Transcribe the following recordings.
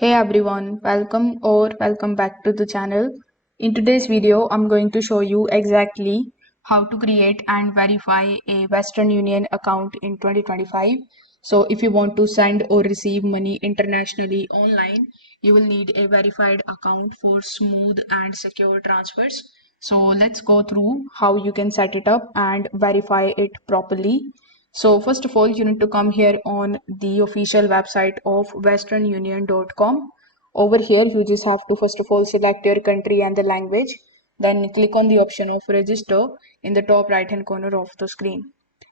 Hey everyone, welcome back to the channel. In today's video, I'm going to show you exactly how to create and verify a Western Union account in 2025. So if you want to send or receive money internationally online, you will need a verified account for smooth and secure transfers. So let's go through how you can set it up and verify it properly. So first of all, you need to come here on the official website of westernunion.com. Over here, you just have to first of all select your country and the language. Then click on the option of register in the top right hand corner of the screen.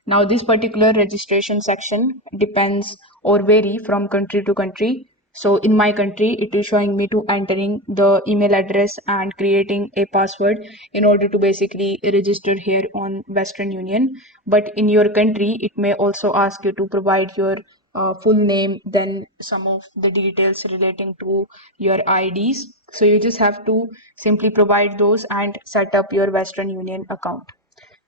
Now this particular registration section depends or vary from country to country. So in my country, it is showing me to entering the email address and creating a password in order to basically register here on Western Union. But in your country, it may also ask you to provide your full name, then some of the details relating to your IDs. So you just have to simply provide those and set up your Western Union account.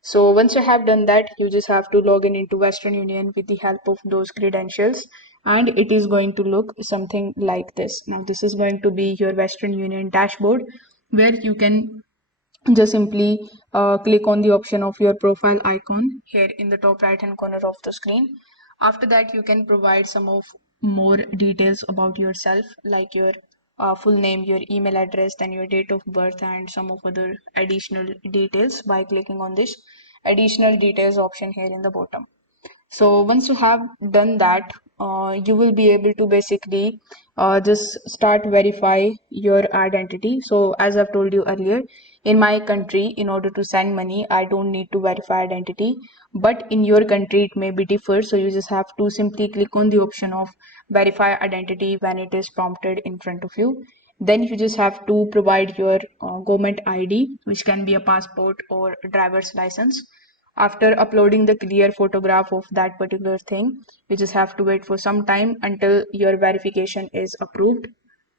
So once you have done that, you just have to log in into Western Union with the help of those credentials, and it is going to look something like this. Now this is going to be your Western Union dashboard, where you can just simply click on the option of your profile icon here in the top right hand corner of the screen. After that, you can provide some of more details about yourself, like your full name, your email address, then your date of birth, and some of other additional details by clicking on this additional details option here in the bottom. So once you have done that, you will be able to basically just start verify your identity. So as I've told you earlier, in my country, in order to send money, I don't need to verify identity. But in your country, it may be different. So you just have to simply click on the option of verify identity when it is prompted in front of you. Then you just have to provide your government ID, which can be a passport or driver's license. After uploading the clear photograph of that particular thing, you just have to wait for some time until your verification is approved.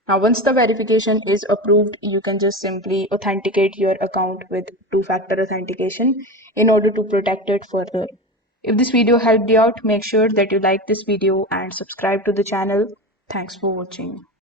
Now once the verification is approved, you can just simply authenticate your account with two-factor authentication in order to protect it further. If this video helped you out, make sure that you like this video and subscribe to the channel. Thanks for watching.